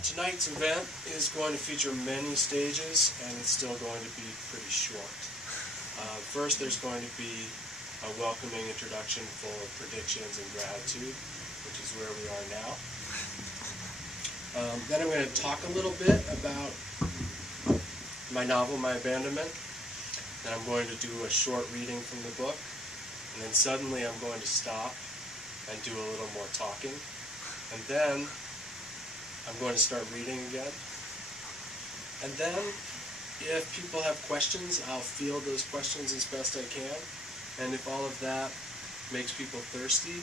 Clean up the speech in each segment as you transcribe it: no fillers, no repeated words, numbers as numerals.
Tonight's event is going to feature many stages, and it's still going to be pretty short. First, there's going to be a welcoming introduction full of predictions and gratitude, which is where we are now. Then I'm going to talk a little bit about my novel, My Abandonment. Then I'm going to do a short reading from the book. And then suddenly I'm going to stop and do a little more talking. And then I'm going to start reading again. And then, if people have questions, I'll field those questions as best I can. And if all of that makes people thirsty,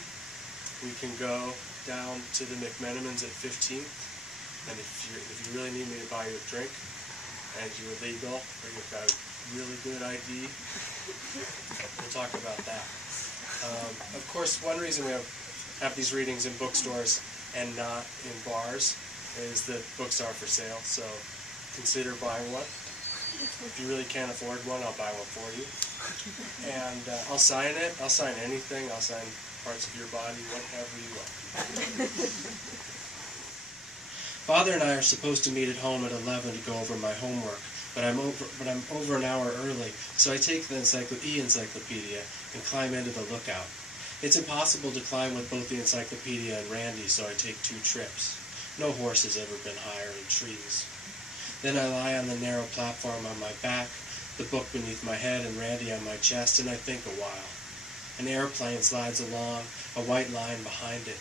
we can go down to the McMenamins at 15th. And if you really need me to buy you a drink, and you're legal, or you've got a really good ID, we'll talk about that. Of course, one reason we have these readings in bookstores and not in bars is that books are for sale, so consider buying one. If you really can't afford one, I'll buy one for you. And I'll sign it. I'll sign anything. I'll sign parts of your body, whatever you want. Father and I are supposed to meet at home at 11 to go over my homework, but I'm over an hour early, so I take the encyclopedia and climb into the lookout. It's impossible to climb with both the encyclopedia and Randy, so I take 2 trips. No horse has ever been higher in trees. Then I lie on the narrow platform on my back, the book beneath my head and Randy on my chest, and I think a while. An airplane slides along, a white line behind it.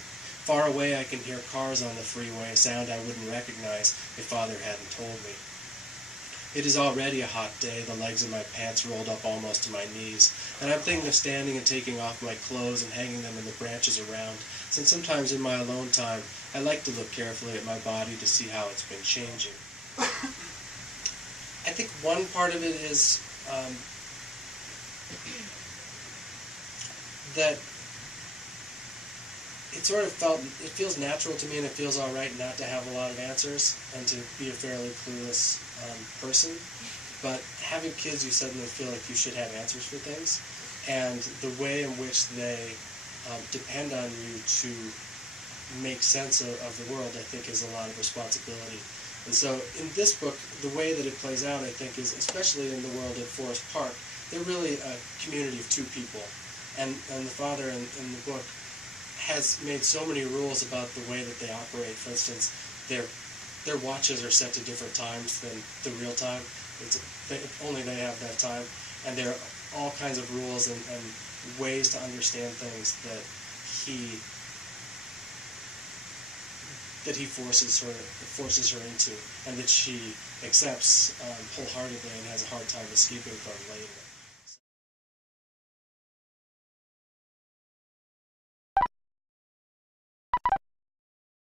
Far away I can hear cars on the freeway, a sound I wouldn't recognize if Father hadn't told me. It is already a hot day, the legs of my pants rolled up almost to my knees, and I'm thinking of standing and taking off my clothes and hanging them in the branches around, since sometimes in my alone time I like to look carefully at my body to see how it's been changing. I think one part of it is that it feels natural to me, and it feels all right not to have a lot of answers and to be a fairly clueless person. But having kids, you suddenly feel like you should have answers for things, and the way in which they depend on you to make sense of the world, I think, is a lot of responsibility. And so in this book, the way that it plays out, I think, is, especially in the world at Forest Park, they're really a community of 2 people. And the father in the book has made so many rules about the way that they operate. For instance, their watches are set to different times than the real time. Only they have that time. And there are all kinds of rules and ways to understand things that he forces her into, and that she accepts wholeheartedly and has a hard time escaping from later.